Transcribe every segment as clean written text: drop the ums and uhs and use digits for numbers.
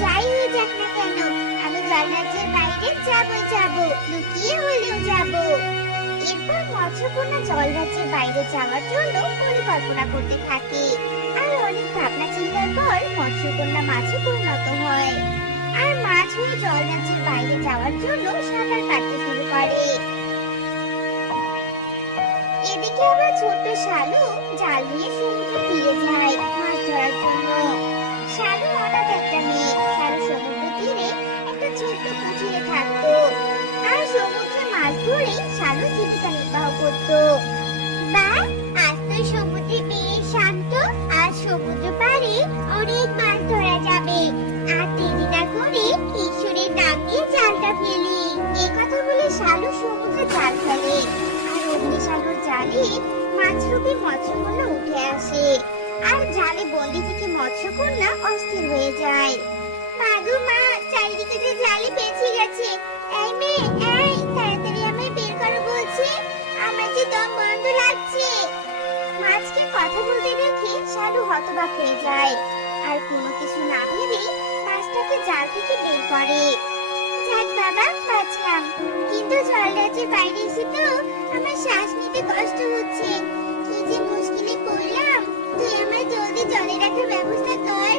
যাই হয়ে যাক না কেন, আমি জলরাজ্যের বাইরে যাবো, লুকিয়ে হলেও যাবো। এরপর মৎস্যকন্যা জলরাজ্যের বাইরে যাওয়ার জন্য পরিকল্পনা করতে থাকে। আর অনেক ভাবনা চিন্তার পর মৎস্যকন্যা মাছে পরিণত হয় আর মাছ হয়ে জলরাজ্যের বাইরে যাওয়ার জন্য সাঁতার কাটতে শুরু করে। এদিকে আবার ছোট্ট শালু জাল নিয়ে সমুদ্র তীরে যায় মাছ ধরার জন্য। শালু হঠাৎ একটা মেয়ে। শালু সমুদ্র তীরে একটা ছোট্ট কুঠিরে থাকতো আর সমুদ্রে মাছ ধরে শালু জীবিকা নির্বাহ করতো। বা আজ তো সমুদ্রে বেশ শান্ত, আর সমুদ্র পাড়ে অনেক মাছ ধরা যাবে। আর দেরি না করে ঈশ্বরের নাম নিয়ে জালটা ফেলি। এই কথা বলে শালু সমুদ্রে জাল ফেলে আর অমনি শালুর জালে মাছরূপী মৎস্যকন্যা উঠে আসে। আর জালে বন্দি থেকে মৎস্যকন্যা অস্থির হয়ে যায়। মাগো মা, চারিদিকে যে জালে পেঁচে গেছে। এই মেয়ে, এই তাড়াতাড়ি আমায় বের করো বলছি, আমার যে দম বন্ধ লাগছে। মাছকে কথা বলতে দেখে শালু হতবাক হয়ে যায় আর কোনো কিছু না ভেবে মাছটাকে জাল থেকে বের করে। যাক বাবা, বাঁচলাম। কিন্তু জলরাজ্যের বাইরে এসে তো আমার শ্বাস নিতে কষ্ট হচ্ছে। কি যে মুশকিলে পড়লাম। তুই আমায় জলদি জলে রাখার ব্যবস্থা কর,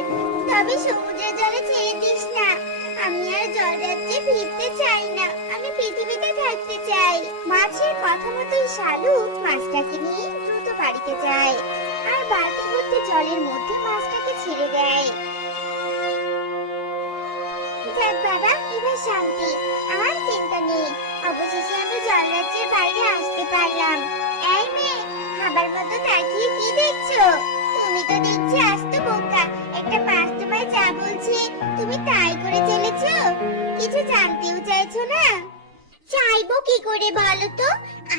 তবে সমুদ্রের জলে ছেড়ে দিস না। আমি আর জলরাজ্যে ফিরতে চাই না, আমি পৃথিবীতে থাকতে চাই। মাছের কথা মতোই শালু মাছটাকে নিয়ে দ্রুত বাড়িতে যায় আর বাড়তে ঘুরতে জলের মধ্যে মাছটাকে ছেড়ে দেয়। যাক বাবা, এবার শান্তি, আর চিন্তা নেই। অবশেষে আমি জলরাজ্যের বাইরে আসতে পারলাম। এই মেয়ে, খাবার মতো তাকিয়ে কি দেখছো? তুমি তো দেখছি আস্ত বোকা। একটা মাছ তোমায় যা বলছে তুমি তাই করে চলেছো, কিছু জানতেও চাইছো না। চাইবো কি করে বলো তো?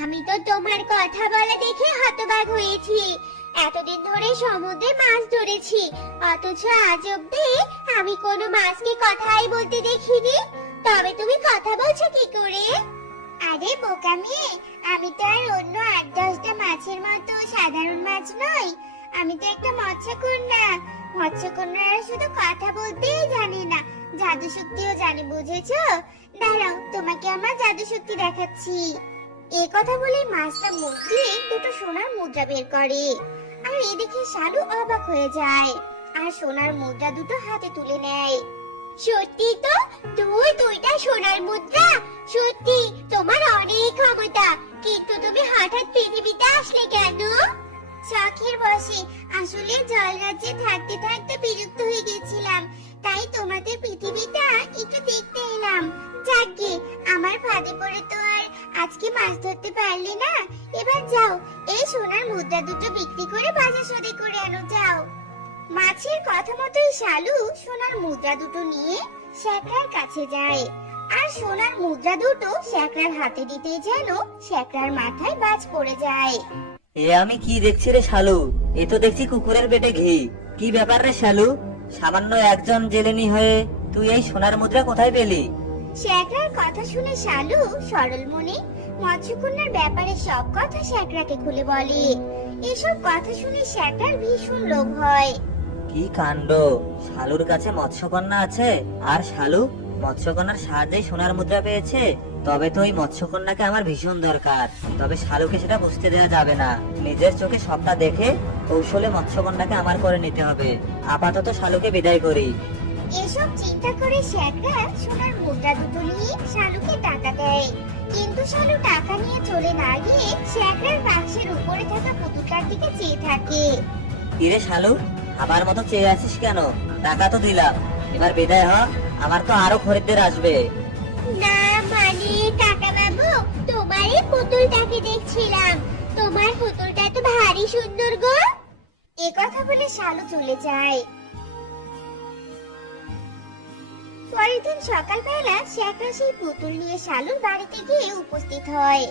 আমি তো তোমার কথা বলা দেখে হতবাক হয়েছি। এতদিন ধরে সমুদ্রে মাছ ধরেছি, অথচ আজ অব্দি আমি কোনো মাছকে কথাই বলতে দেখিনি। তবে তুমি কথা বলছো কি করে? আরে বোকা মেয়ে, আমি তো আর অন্য ৮-১০টা মাছের মতো সাধারণ মাছ নই। আমি তো একটা মৎস্যকন্যা। মৎস্যকন্যারা শুধু কথা বলতেই জানে না, জাদু শক্তিও জানে, বুঝেছো? দাঁড়াও, তোমাকে আমার জাদু শক্তি দেখাচ্ছি। এই কথা বলে মাছটা মুখ দিয়ে দুটো সোনার মুদ্রা বের করে আর এই দেখে শালু অবাক হয়ে যায় আর সোনার মুদ্রা দুটো হাতে তুলে নেয়। সত্যি তো, তুই দুইটা সোনার মুদ্রা? সত্যি তোমার অনেক ক্ষমতা, কিন্তু তুমি হঠাৎ পৃথিবীতে আসলে কেন? শখের বশে, আসলে জলরাজ্যে থাকতে থাকতে বিরক্ত হয়ে গেছিলাম, তাই তোমাদের পৃথিবীটা একটু দেখতে এলাম। যাকগে, আমার ফাঁদে পড়ে তো আর আজকে মাছ ধরতে পারলে না। এবার যাও, এই সোনার মুদ্রা দুটো বিক্রি করে বাজার সদাই করে আনো, যাও। মাছের কথা মতোই শালু সোনার মুদ্রা দুটো নিয়ে শ্যাকরার কাছে যায় আর সোনার মুদ্রা দুটো শ্যাকরার হাতে দিতে যেন শ্যাকরার মাথায় বাজ পড়ে যায়। এ আমি কি দেখছি রে শালু? এ তো দেখছি কুকুরের পেটে ঘি। কি ব্যাপার রে শালু? সামান্য একজন জেলেনি হয়ে তুই এই সোনার মুদ্রা কোথায় পেলি? শ্যাকরার কথা শুনে শালু সরল মনে মৎস্যকন্যার ব্যাপারে সব কথা শ্যাকরাকে খুলে বলে। এসব কথা শুনে শ্যাকরার ভীষণ লোভ হয়। কি কাণ্ড! শালুর কাছে মৎস্যকন্যা আছে আর শালু মৎস্যকন্যার সাহায্যে সোনার মুদ্রা পেয়েছে। তবে তো ওই মৎস্যকন্যাকে আমার ভীষণ দরকার। তবে শালুকে সেটা বুঝতে দেওয়া যাবে না। নিজের চোখে সবটা দেখে কৌশলে মৎস্যকন্যাকে আমার করে নিতে হবে। আপাতত শালুকে বিদায় করি। এসব চিন্তা করে শ্যাকরা সোনার মুদ্রা দুটো নিয়ে শালুকে টাকা দেয়। কিন্তু শালু টাকা নিয়ে চলে না গিয়ে শ্যাকরার বাক্সের উপরে থাকা পুতুলটার দিকে চেয়ে থাকে। কিরে শালু, আবার মতো চেয়ে আছিস কেন? টাকা তো দিলাম, এবার বিদায় হ, আমার তো আরো খরিদ্দার আসবে। না মানে কাকা বাবু, তোমার এই পুতুলটাকে দেখছিলাম। তোমার পুতুলটা তো ভারী সুন্দর গো। এ কথা বলে শালু চলে যায়। পরের দিন সকালবেলা শ্যাকরা সেই পুতুল নিয়ে শালুর বাড়িতে গিয়ে উপস্থিত হয়।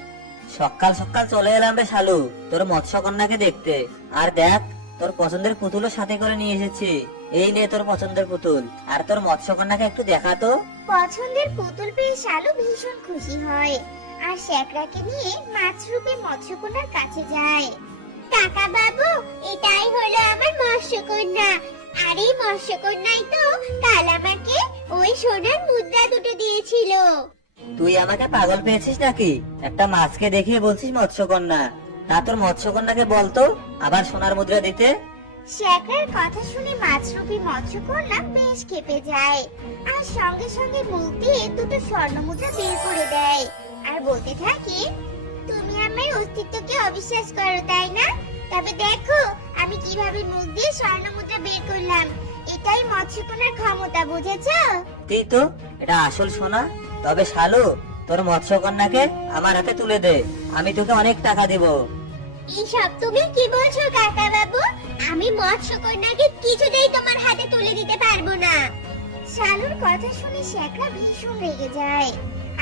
সকাল সকাল চলে এলাম রে শালু তোর মৎস্যকন্যাকে দেখতে। আর দেখ, তোর পছন্দের পুতুলও সাথে করে নিয়ে এসেছি। এই নে তোর পছন্দের পুতুল। আর তোর মৎস্যকন্যাকে একটু দেখা তো। পছন্দের পুতুল পেয়ে শালু ভীষণ খুশি হয় আর শ্যাকরাকে নিয়ে মাছরূপে মৎস্যকন্যার কাছে যায়। কাকা বাবু, এটাই হলো আমার মৎস্যকন্যা। আর এই মৎস্যকন্যাই তো কাল আমাকে আমায় সোনার মুদ্রা দুটো দিয়েছিল। তুই আমাকে পাগল পেয়েছিস নাকি? একটা মাছকে দেখিয়ে বলছিস মৎস্যকন্যা। না, তোর মৎস্যকন্যাকে বলতো আবার সোনার মুদ্রা দিতে। শেখরার কথা শুনে মাছরূপী মৎস্যকন্যা বেশ ক্ষেপে যায় আর সঙ্গে সঙ্গে মুখ দিয়ে দুটো স্বর্ণ মুদ্রা বের করে দেয় আর বলতে থাকে, তুমি আমার অস্তিত্বকে অবিশ্বাস করো তাই না? তবে দেখো আমি কিভাবে মুখ দিয়ে স্বর্ণ মুদ্রা বের করলাম। এটাই মৎস্যকন্যার ক্ষমতা, বুঝেছো? তুই তো এটা আসল সোনা। তবে শালু, তোর মৎস্যকন্যাকে আমার হাতে তুলে দে, আমি তোকে অনেক টাকা দিব। এইসব তুমি কি বলছো কাকা বাবু? আমি মৎস্যকন্যাকে কিছুতেই তোমার হাতে তুলে দিতে পারবো না। শালুর কথা শুনে শেখরা ভীষণ রেগে যায়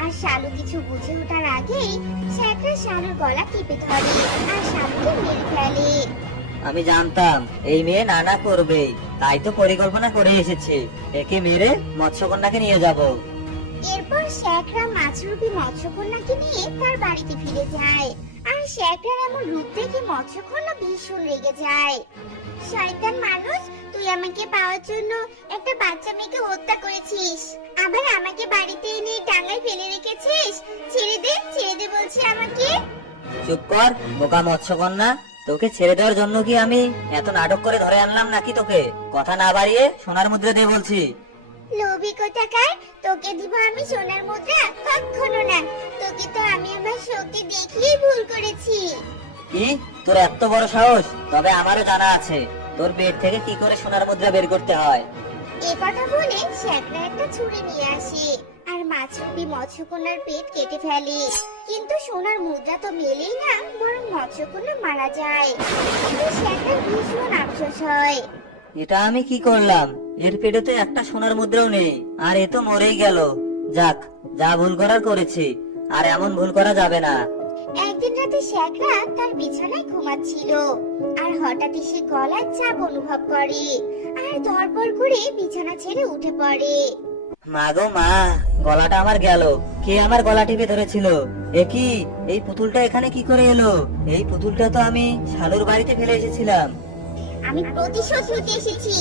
আর শালু কিছু বুঝে ওঠার আগেই শেখরা শালুর গলা টিপে ধরে আর শালুকে মেরে ফেলে। আমি জানতাম এই মেয়ে নানা করবে, তাই তো পরিকল্পনা করে এসেছি। একে মেরে মৎস্যকন্যাকে নিয়ে যাব। এরপর শেখরা মাছরূপী মৎস্যকন্যাকে নিয়ে তার বাড়িতে ফিরে যায় আর শেখরার এমন রূপ দেখে মৎস্যকন্যা ভীষণ রেগে যায়। শয়তান মানুষ, তুই আমাকে পাওয়ার জন্য একটা বাচ্চা মেয়েকে হত্যা করেছিস, আবার আমাকে বাড়িতে এনে টাঙ্গায় ফেলে রেখেছিস। ছেড়ে দে বলছি আমাকে। চুপ কর বোকা মৎস্যকন্যা, তোকে ছেড়ে দেওয়ার জন্য কি আমি এত নাটক করে ধরে আনলাম নাকি তোকে? কথা না বাড়িয়ে সোনার মুদ্রা দে বলছি। লোভী কোথাকার, তোকে দিব আমি সোনার মুদ্রা? কখনো না। তোকে তো আমি আমার শক্তি দেখিয়ে ভুল করেছি। কি, তোর এত বড় সাহস? তবে আমারও জানা আছে তোর পেট থেকে কি করে সোনার মুদ্রা বের করতে হয়। এ কথা বলে শেখরা একটা ছুরি নিয়ে আসে আর মাছরূপী মৎস্যকন্যার পেট কেটে ফেলে। কিন্তু সোনার মুদ্রা তো মেলেই না, বরং মৎস্যকন্যা মারা যায়। কিন্তু শেখরার ভীষণ আফসোস হয়। এটা আমি কি করলাম? এর পেটে তো একটা সোনার মুদ্রাও নেই, আর এ তো মরেই গেল। যাক, যা ভুল করার করেছি, আর এমন ভুল করা যাবে না। একদিন রাতে শেখরা তার বিছানায় ঘুমাচ্ছিল আর হঠাৎই সে গলার চাপ অনুভব করে আর ধড়ফড় করে বিছানা ছেড়ে উঠে পড়ে। মা গো মা, গলাটা আমার গেল। কে আমার গলা টিপে ধরেছিল? এ কি, এই পুতুলটা এখানে কি করে এলো? এই পুতুলটা তো আমি শালুর বাড়িতে ফেলে এসেছিলাম। আমি প্রতিশোধ নিতে এসেছি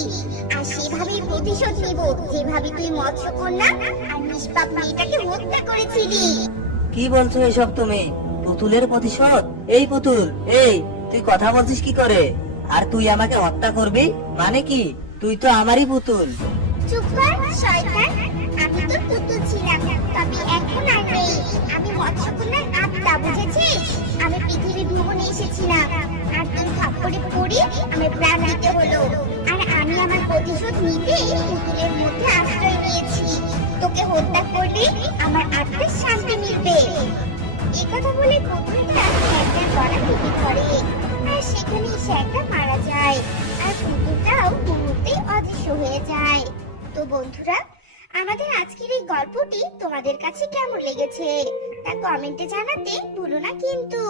আর সেভাবেই প্রতিশোধ নিব যেভাবে তুই মৎস্যকন্যা আর নিষ্পাপ মেয়েটাকে হত্যা করেছিলি। কি বলছো এসব তুমি? পুতুলের প্রতিশোধ? এই পুতুল, এই তুই কথা বলছিস কি করে? আর তুই আমাকে হত্যা করবি মানে কি? তুই তো আমারই পুতুল। চুপ কর শয়তান, আমি তো পুতুল ছিলাম, তবে এখন আর নেই। আমি মৎস্যকন্যার আত্মা, বুঝেছিস? আমি পৃথিবী ভ্রমণে এসেছিলাম আর তোর খপ্পরে পড়ে আমি প্রাণ দিতে হলো। আর আমি আমার প্রতিশোধ নিতে পুতুলের মধ্যে আশ্রয় নিয়েছি। তোকে হত্যা করলে আমার আত্মার শান্তি মিলবে। এই কথা বলে পুতুলটা শেখরার গলা টিপে ধরে আর সেখানেই শেখরা মারা যায় আর পুতুলটাও মুহূর্তে অদৃশ্য হয়ে যায়। তো বন্ধুরা, আমাদের আজকের এই গল্পটি তোমাদের কাছে কেমন লেগেছে তা কমেন্টে জানাতে ভুলো না কিন্তু।